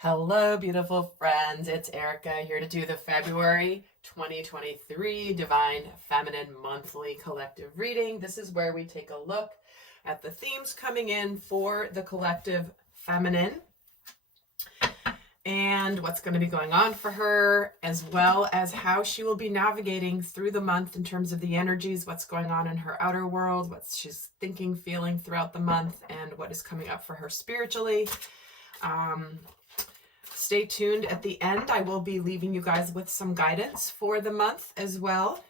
Hello, beautiful friends. It's Erika here to do the February 2023 Divine Feminine Monthly Collective Reading. This is where we take a look at the themes coming in for the collective feminine and what's going to be going on for her, as well as how she will be navigating through the month in terms of the energies, what's going on in her outer world, what she's thinking, feeling throughout the month, and what is coming up for her spiritually. Stay tuned at the end. I will be leaving you guys with some guidance for the month as well.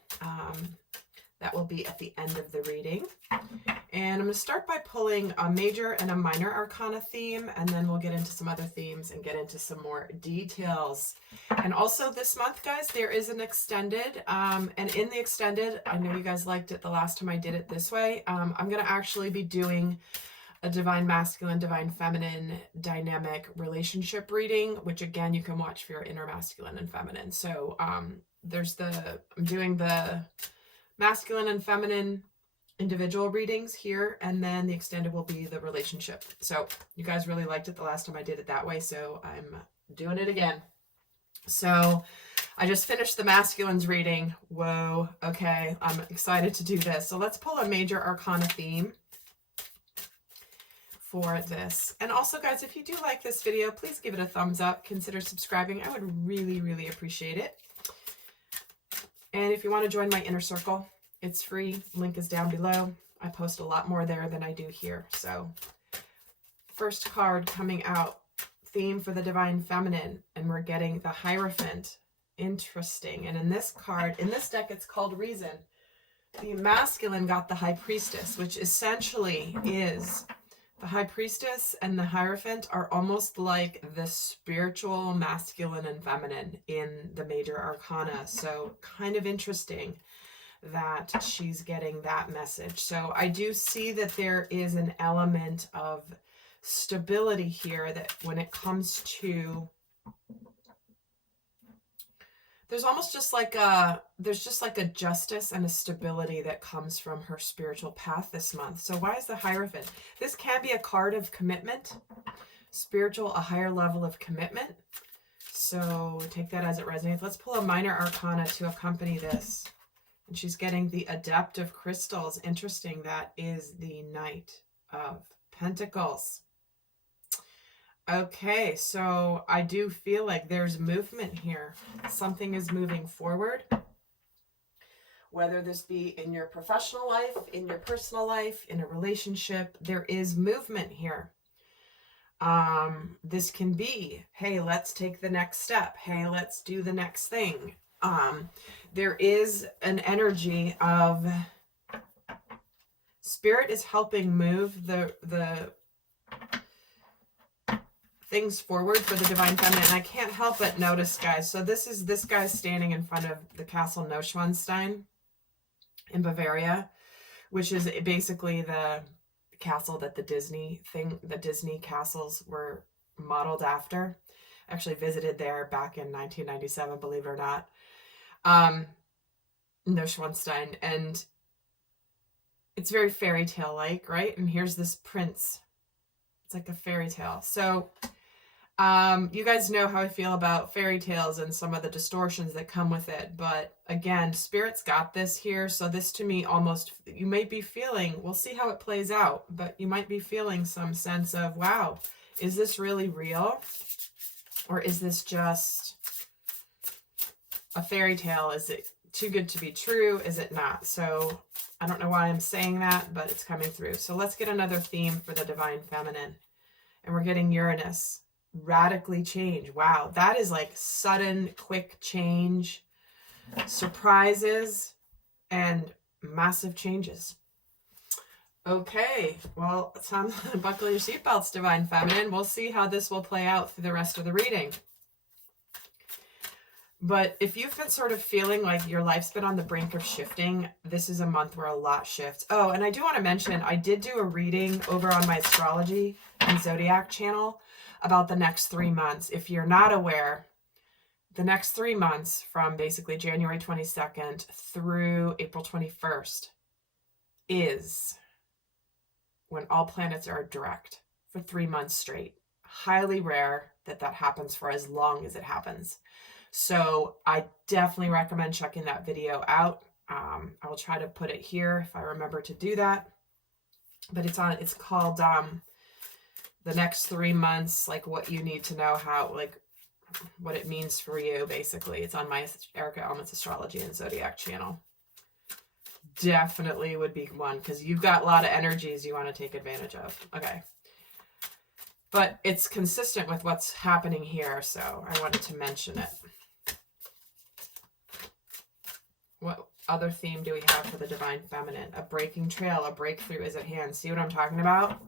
That will be at the end of the reading. And I'm going to start by pulling a major and a minor arcana theme, and then we'll get into some other themes and get into some more details. And also this month, guys, there is an extended, and in the extended, I know you guys liked it the last time I did it this way. I'm going to actually be doing a divine masculine, divine feminine dynamic relationship reading, which again, you can watch for your inner masculine and feminine. So I'm doing the masculine and feminine individual readings here, and then the extended will be the relationship. So you guys really liked it the last time I did it that way, so I'm doing it again. So I just finished the masculines reading. Whoa, okay, I'm excited to do this. So let's pull a major arcana theme for this. And also, guys, if you do like this video, please give it a thumbs up. Consider subscribing. I would really, really appreciate it. And if you want to join my inner circle, it's free. Link is down below. I post a lot more there than I do here. So first card coming out, theme for the divine feminine, and we're getting the Hierophant. Interesting. And in this card, in this deck, it's called Reason. The masculine got the High Priestess, which essentially is the High Priestess and the Hierophant are almost like the spiritual masculine and feminine in the major arcana. So kind of interesting that she's getting that message. So I do see that there is an element of stability here, that when it comes to, there's almost just like a, justice and a stability that comes from her spiritual path this month. So why is the Hierophant? This can be a card of commitment, spiritual, a higher level of commitment. So take that as it resonates. Let's pull a minor arcana to accompany this. And she's getting the Adept of Crystals. Interesting. That is the Knight of Pentacles. Okay, so I do feel like there's movement here. Something is moving forward. Whether this be in your professional life, in your personal life, in a relationship, there is movement here. This can be, hey, let's take the next step. Hey, let's do the next thing. There is an energy of Spirit is helping move the things forward for the divine feminine. And I can't help but notice, guys, so this guy's standing in front of the castle Neuschwanstein in Bavaria, which is basically the castle that the Disney castles were modeled after. I actually visited there back in 1997, believe it or not. Neuschwanstein, and it's very fairy tale like, right? And here's this prince. It's like a fairy tale. So you guys know how I feel about fairy tales and some of the distortions that come with it. But again, Spirit's got this here. So this to me almost, you might be feeling, we'll see how it plays out, but you might be feeling some sense of, wow, is this really real? Or is this just a fairy tale? Is it too good to be true? Is it not? So I don't know why I'm saying that, but it's coming through. So let's get another theme for the divine feminine. And we're getting Uranus. Radically change. Wow, that is like sudden, quick change, surprises, and massive changes. Okay, well, it's time to buckle your seatbelts, divine feminine. We'll see how this will play out through the rest of the reading. But if you've been sort of feeling like your life's been on the brink of shifting, this is a month where a lot shifts. Oh, and I do want to mention, I did do a reading over on my astrology and zodiac channel about the next 3 months. If you're not aware, the next 3 months from basically January 22nd through April 21st is when all planets are direct for 3 months straight. Highly rare. that happens for as long as it happens. So I definitely recommend checking that video out. I will try to put it here if I remember to do that. But it's called the next 3 months, like what you need to know, how, like what it means for you, basically. It's on my Erika Elements Astrology and Zodiac channel. Definitely would be one, because you've got a lot of energies you want to take advantage of. Okay. But it's consistent with what's happening here, so I wanted to mention it. What other theme do we have for the Divine Feminine? A breaking trail, a breakthrough is at hand. See what I'm talking about?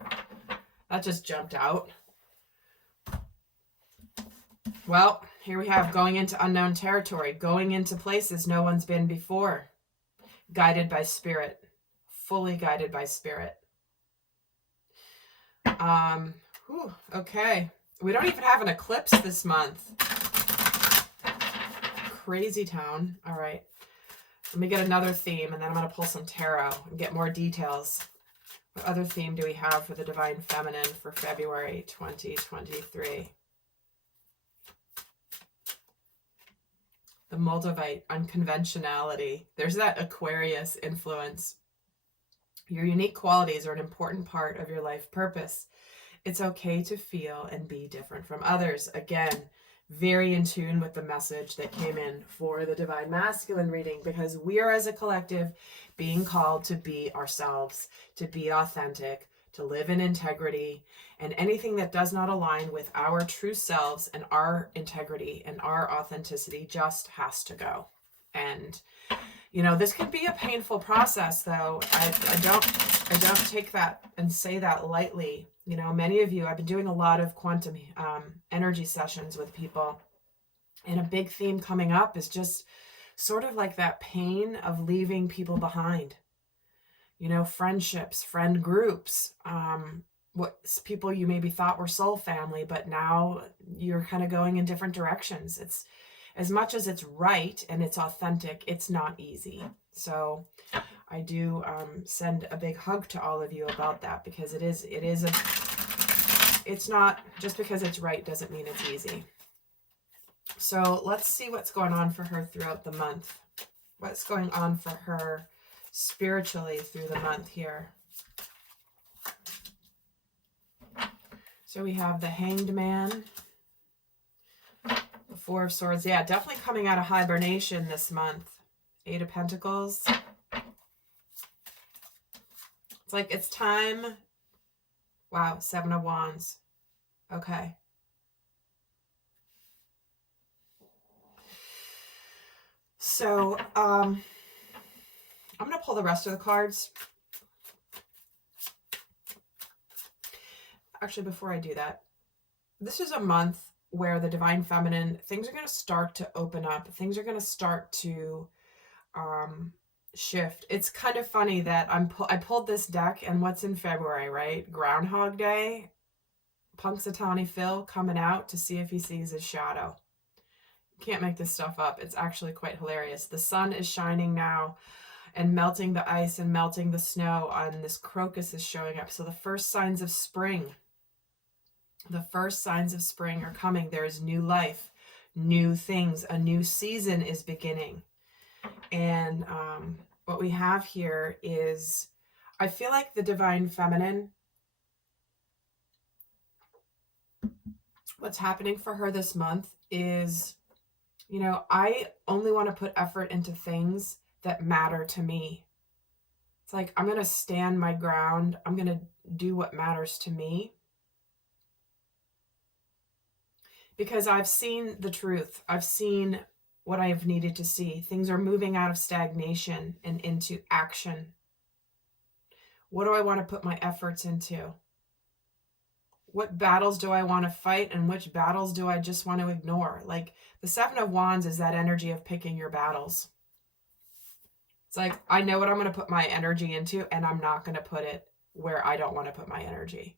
That just jumped out. Well, here we have going into unknown territory, going into places no one's been before. Guided by spirit, fully guided by spirit. Okay. We don't even have an eclipse this month. Crazy town. All right. Let me get another theme, and then I'm going to pull some tarot and get more details. What other theme do we have for the Divine Feminine for February 2023? The Moldavite, unconventionality. There's that Aquarius influence. Your unique qualities are an important part of your life purpose. It's okay to feel and be different from others. Again, very in tune with the message that came in for the Divine Masculine reading, because we are, as a collective, being called to be ourselves, to be authentic, to live in integrity, and anything that does not align with our true selves and our integrity and our authenticity just has to go. And you know, this can be a painful process, though. I don't take that and say that lightly. You know, many of you, I've been doing a lot of quantum energy sessions with people, and a big theme coming up is just sort of like that pain of leaving people behind. You know, friendships, friend groups, what people you maybe thought were soul family, but now you're kind of going in different directions. It's, as much as it's right and it's authentic, it's not easy. So I do send a big hug to all of you about that, because it's not, just because it's right doesn't mean it's easy. So let's see what's going on for her throughout the month. What's going on for her spiritually through the month here. So we have the Hanged Man. The Four of Swords. Yeah, definitely coming out of hibernation this month. Eight of Pentacles. It's like it's time. Wow, Seven of Wands. Okay. So, I'm going to pull the rest of the cards. Actually, before I do that, this is a month where the Divine Feminine, things are going to start to open up. Things are going to start to shift. It's kind of funny that I pulled this deck, and what's in February, right? Groundhog Day. Punxsutawney Phil coming out to see if he sees his shadow. Can't make this stuff up. It's actually quite hilarious. The sun is shining now and melting the ice and melting the snow, and this crocus is showing up. So the first signs of spring. The first signs of spring are coming. There is new life, new things. A new season is beginning. And what we have here is, I feel like the Divine Feminine, what's happening for her this month is, you know, I only want to put effort into things that matter to me. It's like, I'm going to stand my ground. I'm going to do what matters to me. Because I've seen the truth. I've seen what I've needed to see. Things are moving out of stagnation and into action. What do I want to put my efforts into? What battles do I want to fight, and which battles do I just want to ignore? Like, the Seven of Wands is that energy of picking your battles. It's like, I know what I'm going to put my energy into, and I'm not going to put it where I don't want to put my energy.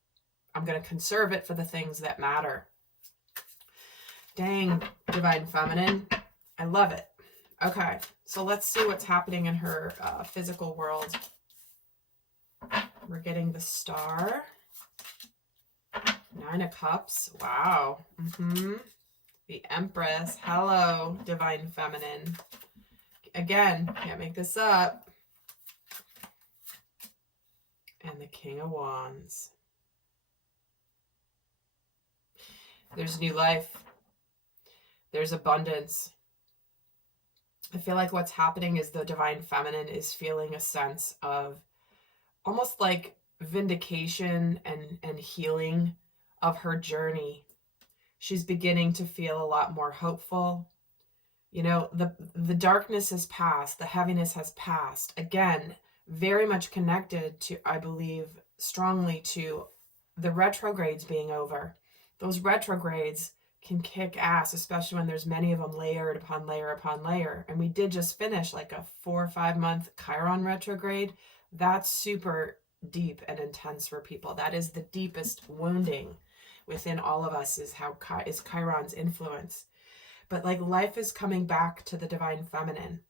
I'm going to conserve it for the things that matter. Dang, Divine Feminine. I love it. Okay, so let's see what's happening in her physical world. We're getting the Star. Nine of Cups. Wow. The Empress. Hello, Divine Feminine. Again, can't make this up. And the King of Wands. There's new life. There's abundance. I feel like what's happening is the Divine Feminine is feeling a sense of almost like vindication and healing of her journey. She's beginning to feel a lot more hopeful. You know, the darkness has passed, the heaviness has passed. Again, very much connected to, I believe, strongly to the retrogrades being over. Those retrogrades can kick ass, especially when there's many of them layered upon layer upon layer. And we did just finish like a 4 or 5 month Chiron retrograde. That's super deep and intense for people. That is the deepest wounding within all of us, is how is Chiron's influence. But like life is coming back to the Divine Feminine.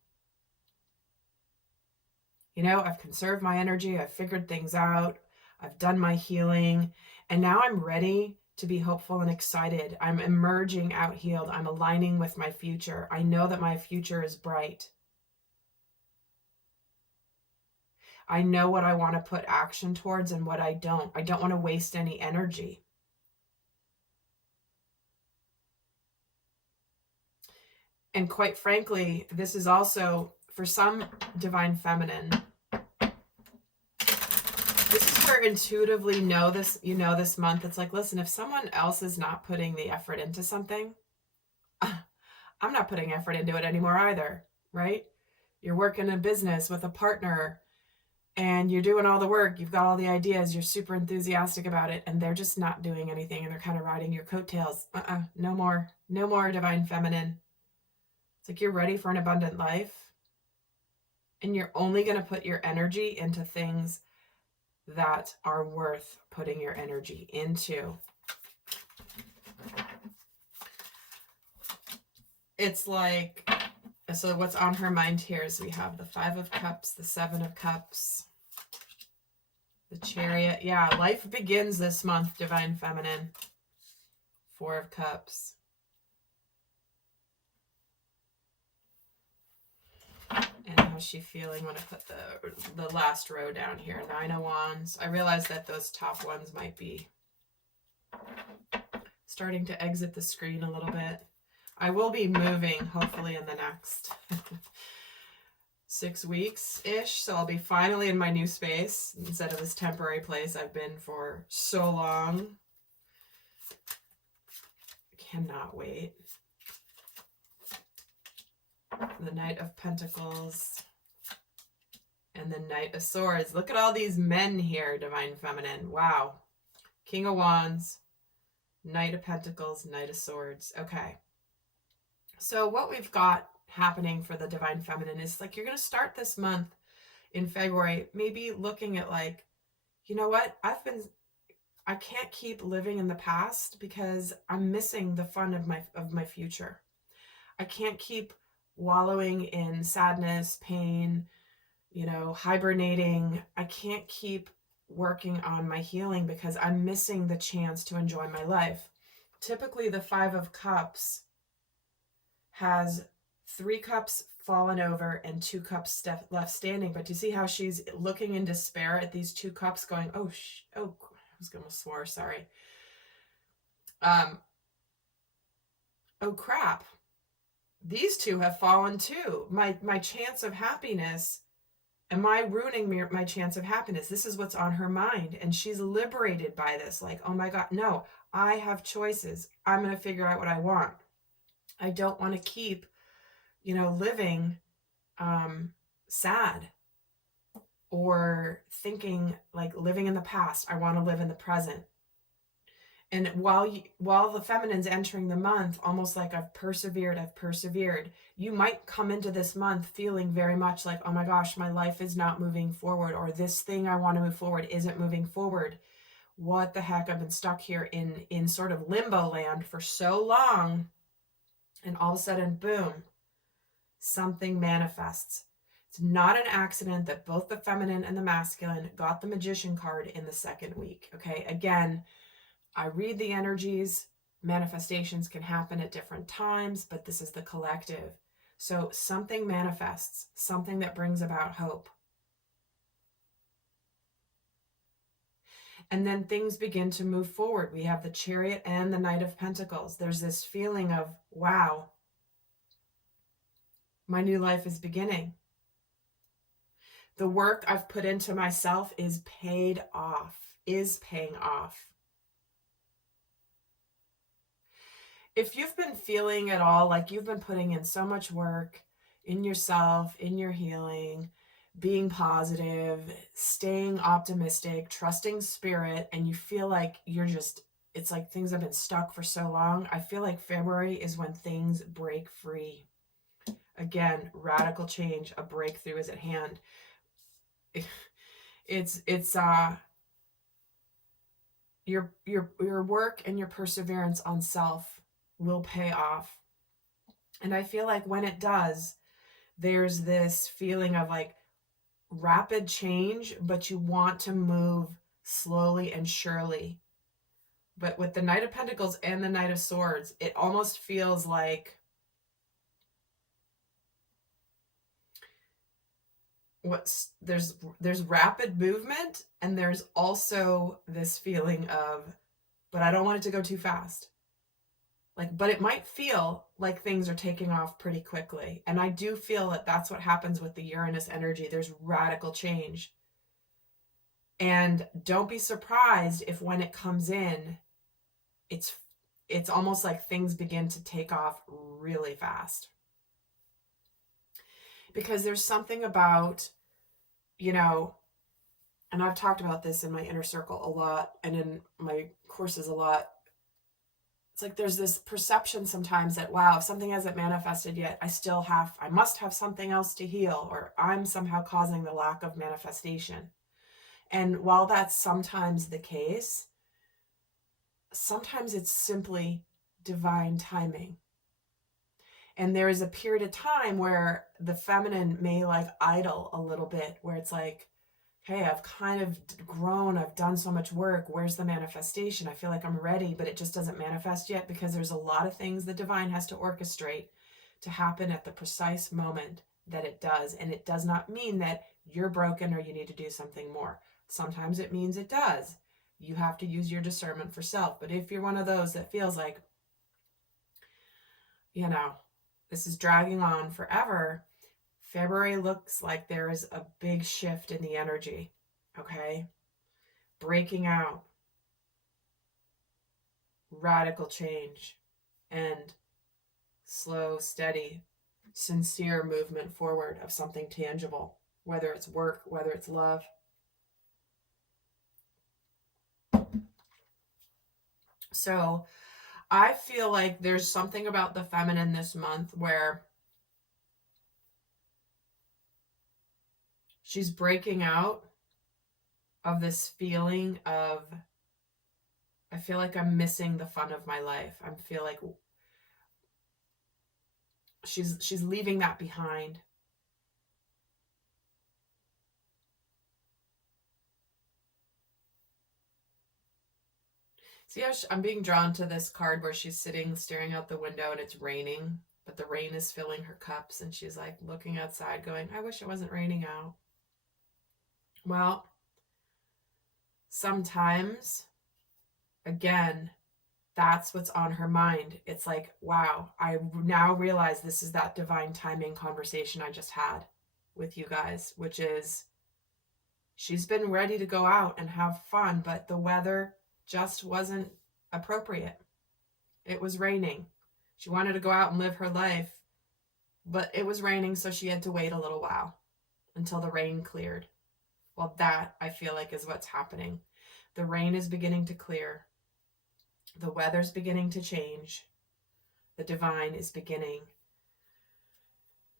You know, I've conserved my energy. I've figured things out. I've done my healing. And now I'm ready to be hopeful and excited. I'm emerging out healed. I'm aligning with my future. I know that my future is bright. I know what I want to put action towards and what I don't. I don't want to waste any energy. And quite frankly, this is also, for some Divine Feminine, this is where intuitively this month, it's like, listen, if someone else is not putting the effort into something, I'm not putting effort into it anymore either, right? You're working a business with a partner and you're doing all the work. You've got all the ideas. You're super enthusiastic about it. And they're just not doing anything. And they're kind of riding your coattails. No more. No more, Divine Feminine. It's like you're ready for an abundant life. And you're only going to put your energy into things that are worth putting your energy into. It's like, so what's on her mind here is we have the 5 of Cups, the 7 of Cups, the Chariot. Yeah, life begins this month, Divine Feminine. 4 of Cups. And how's she feeling when I put the last row down here? 9 of Wands. I realize that those top ones might be starting to exit the screen a little bit. I will be moving, hopefully, in the next 6 weeks-ish. So I'll be finally in my new space instead of this temporary place I've been for so long. Cannot wait. The Knight of Pentacles and the Knight of Swords. Look at all these men here, Divine Feminine. Wow. King of Wands, Knight of Pentacles, Knight of Swords. Okay. So what we've got happening for the Divine Feminine is like, you're going to start this month in February, maybe looking at like, you know what? I can't keep living in the past because I'm missing the fun of my future. I can't keep wallowing in sadness, pain, you know, hibernating. I can't keep working on my healing because I'm missing the chance to enjoy my life. Typically, the 5 of Cups has 3 cups fallen over and 2 cups left standing. But do you see how she's looking in despair at these 2 cups going, oh, I was going to swear, sorry. Oh, crap. These 2 have fallen too. My chance of happiness, am I ruining my chance of happiness? This is what's on her mind. And she's liberated by this. Like, oh my God, no, I have choices. I'm going to figure out what I want. I don't want to keep, you know, living sad or thinking like living in the past. I want to live in the present. And while the feminine's entering the month, almost like I've persevered, you might come into this month feeling very much like, oh my gosh, my life is not moving forward, or this thing I want to move forward isn't moving forward. What the heck? I've been stuck here in sort of limbo land for so long. And all of a sudden, boom, something manifests. It's not an accident that both the feminine and the masculine got the Magician card in the second week. Okay, again, I read the energies. Manifestations can happen at different times, but this is the collective. So something manifests, something that brings about hope. And then things begin to move forward. We have the Chariot and the Knight of Pentacles. There's this feeling of, wow, my new life is beginning. The work I've put into myself is paid off, is paying off. If you've been feeling at all like you've been putting in so much work in yourself, in your healing, being positive, staying optimistic, trusting spirit, and you feel like you're just, it's like things have been stuck for so long, I feel like February is when things break free. Again, radical change, a breakthrough is at hand. It's your work and your perseverance on self will pay off. And I feel like when it does, there's this feeling of like rapid change, but you want to move slowly and surely. But with the Knight of Pentacles and the Knight of Swords, it almost feels like there's rapid movement, and there's also this feeling of, but I don't want it to go too fast. Like, but it might feel like things are taking off pretty quickly. And I do feel that that's what happens with the Uranus energy. There's radical change. And don't be surprised if when it comes in, it's almost like things begin to take off really fast. Because there's something about, you know, and I've talked about this in my inner circle a lot and in my courses a lot. It's like there's this perception sometimes that, wow, if something hasn't manifested yet, I must have something else to heal, or I'm somehow causing the lack of manifestation. And while that's sometimes the case, sometimes it's simply divine timing. And there is a period of time where the feminine may like idle a little bit, where it's like, hey, I've kind of grown, I've done so much work, where's the manifestation? I feel like I'm ready, but it just doesn't manifest yet, because there's a lot of things the divine has to orchestrate to happen at the precise moment that it does. And it does not mean that you're broken or you need to do something more. Sometimes it means it does. You have to use your discernment for self. But if you're one of those that feels like, you know, this is dragging on forever, February looks like there is a big shift in the energy, okay? Breaking out, radical change, and slow, steady, sincere movement forward of something tangible, whether it's work, whether it's love. So I feel like there's something about the feminine this month where she's breaking out of this feeling of, I feel like I'm missing the fun of my life. I feel like she's leaving that behind. See how I'm being drawn to this card where she's sitting staring out the window and it's raining, but the rain is filling her cups, and she's like looking outside going, I wish it wasn't raining out. Well, sometimes, again, that's what's on her mind. It's like, wow, I now realize this is that divine timing conversation I just had with you guys, which is she's been ready to go out and have fun, but the weather just wasn't appropriate. It was raining. She wanted to go out and live her life, but it was raining, so she had to wait a little while until the rain cleared. Well, that, I feel like, is what's happening. The rain is beginning to clear. The weather's beginning to change. The divine is beginning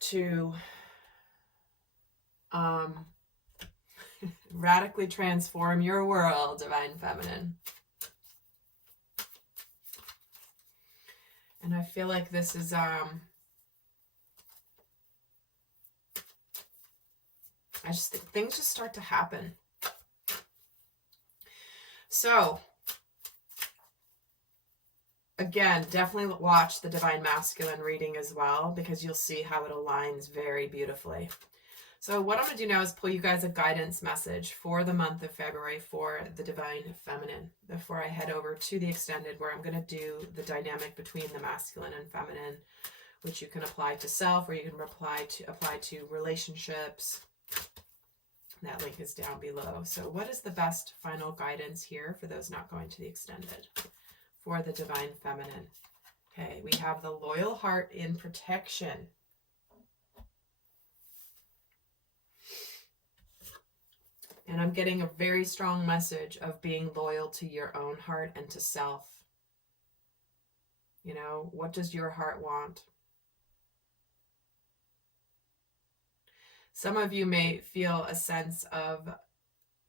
to radically transform your world, divine feminine. And I feel like this is I just think things just start to happen. So again, definitely watch the Divine Masculine reading as well, because you'll see how it aligns very beautifully. So what I'm going to do now is pull you guys a guidance message for the month of February for the Divine Feminine before I head over to the extended, where I'm going to do the dynamic between the masculine and feminine, which you can apply to self, or you can apply to relationships. That link is down below. So what is the best final guidance here for those not going to the extended for the Divine Feminine? Okay, we have the loyal heart in protection. And I'm getting a very strong message of being loyal to your own heart and to self. You know, what does your heart want? Some of you may feel a sense of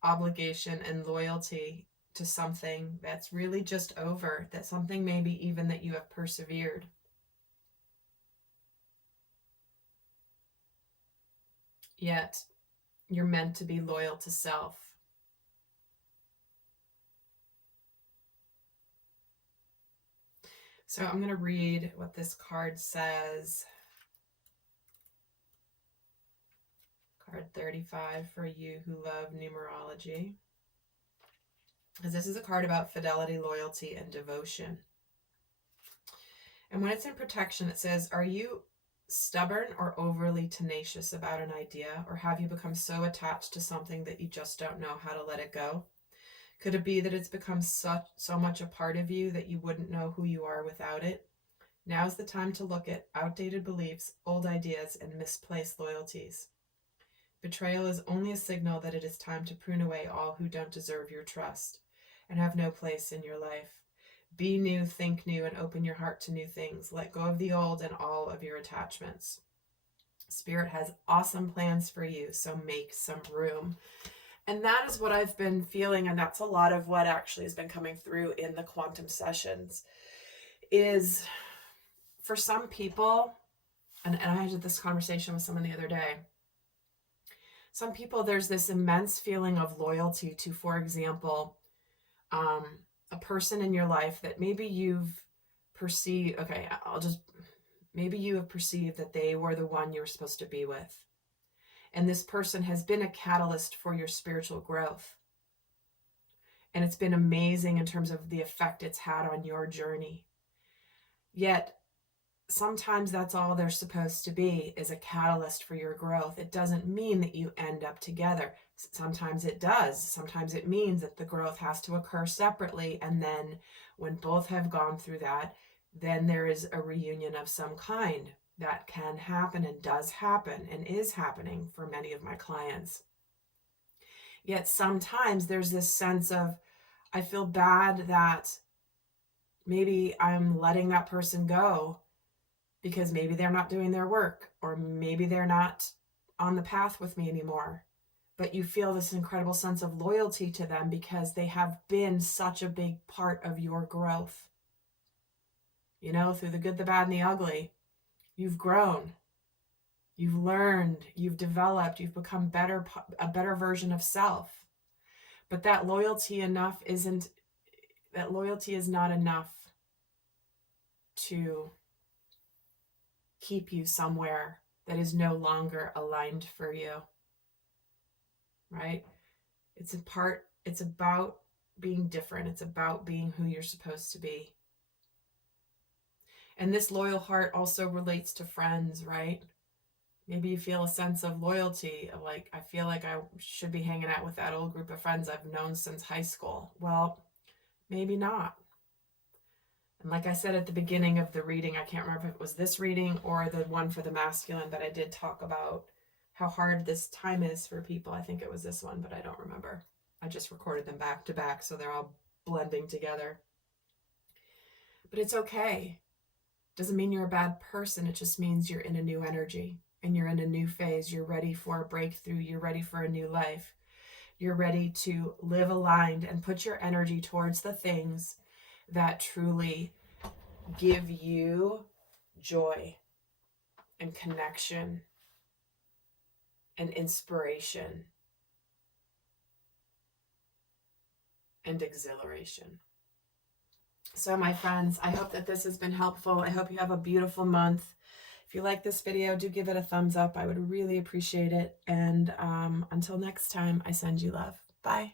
obligation and loyalty to something that's really just over, that something maybe even that you have persevered. Yet, you're meant to be loyal to self. So I'm going to read what this card says. Card 35 for you who love numerology. Because this is a card about fidelity, loyalty, and devotion. And when it's in protection, it says, are you stubborn or overly tenacious about an idea? Or have you become so attached to something that you just don't know how to let it go? Could it be that it's become so much a part of you that you wouldn't know who you are without it? Now's the time to look at outdated beliefs, old ideas, and misplaced loyalties. Betrayal is only a signal that it is time to prune away all who don't deserve your trust and have no place in your life. Be new, think new, and open your heart to new things. Let go of the old and all of your attachments. Spirit has awesome plans for you, so make some room. And that is what I've been feeling, and that's a lot of what actually has been coming through in the quantum sessions, is for some people, and I had this conversation with someone the other day, some people, there's this immense feeling of loyalty to, for example, a person in your life that maybe you've perceived, maybe you have perceived that they were the one you were supposed to be with. And this person has been a catalyst for your spiritual growth. And it's been amazing in terms of the effect it's had on your journey. Yet, sometimes that's all they're supposed to be, is a catalyst for your growth. It doesn't mean that you end up together. Sometimes it does. Sometimes it means that the growth has to occur separately. And then when both have gone through that, then there is a reunion of some kind. That can happen and does happen and is happening for many of my clients. Yet sometimes there's this sense of, I feel bad that maybe I'm letting that person go because maybe they're not doing their work, or maybe they're not on the path with me anymore. But you feel this incredible sense of loyalty to them because they have been such a big part of your growth. You know, through the good, the bad, and the ugly. You've grown, you've learned, you've developed, you've become a better version of self. But that loyalty is not enough to keep you somewhere that is no longer aligned for you. Right? It's about being different. It's about being who you're supposed to be. And this loyal heart also relates to friends, right? Maybe you feel a sense of loyalty, of like, I feel like I should be hanging out with that old group of friends I've known since high school. Well, maybe not. And like I said at the beginning of the reading, I can't remember if it was this reading or the one for the masculine, but I did talk about how hard this time is for people. I think it was this one, but I don't remember. I just recorded them back to back, so they're all blending together. But it's okay. Doesn't mean you're a bad person. It just means you're in a new energy and you're in a new phase. You're ready for a breakthrough. You're ready for a new life. You're ready to live aligned and put your energy towards the things that truly give you joy and connection and inspiration and exhilaration. So my friends, I hope that this has been helpful. I hope you have a beautiful month. If you like this video, do give it a thumbs up. I would really appreciate it. And until next time, I send you love. Bye.